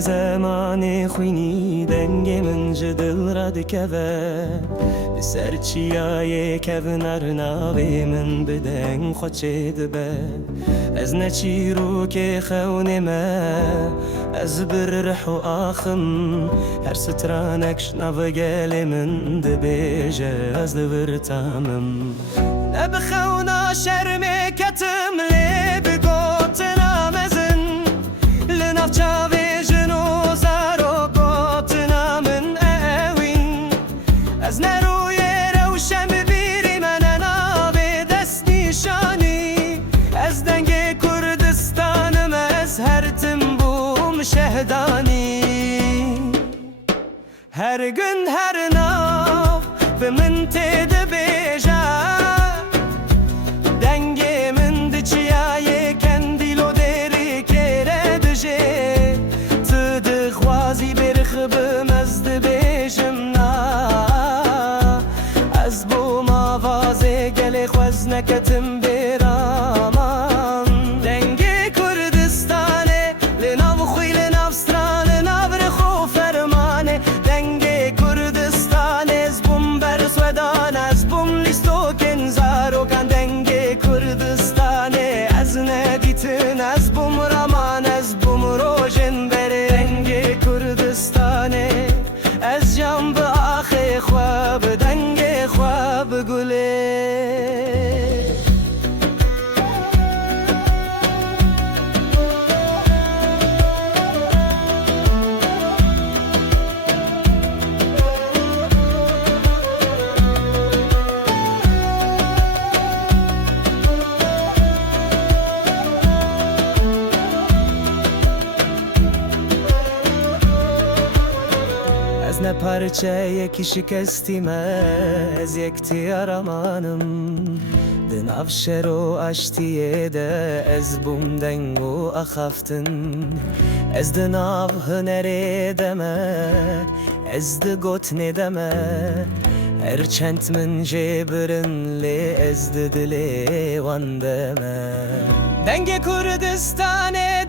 زمانی خوینی دنگ من جدل را دکوه سرچیای کونر ناوی من بدن خوچه دبه از نچی رو که خونه ما از بررح و آخم هر سترانکش ناو گل من دبیجه از دورتامم نبخونا شرمي كتم لي بقوتنا مزن لناف جاوي جنو زارو قوتنا من اوين از نرو يروشم بيري من انا بدست نشاني از دنگ كردستانم از هرتم بوم شهداني her gün her nav ve min tede beja dengemin diçiyaye kendilo deri kere dje tıdı xwazi berxbim az dibejim na az bu mavaze gele xwaz neketim beraman denge Kurdistane lenav xwi lenav strane navr xo fermane denge Kurdistan ez bum ber swedan ez bum listoken zaro kan denge Kurdistane ez neditin ez bum raman ez bum rojen bere denge Kurdistane ez jam be axe khwab denge khwab gule از نه پرچه یکی شکستیم از یکتی aramanım دناف شرو اشتیه ده از بوم دنگو اخفتن از دناف هنری دمه از ده گوت ندمه هر چند من جبرن لی از ده دلی واندمه دنگ کردستانه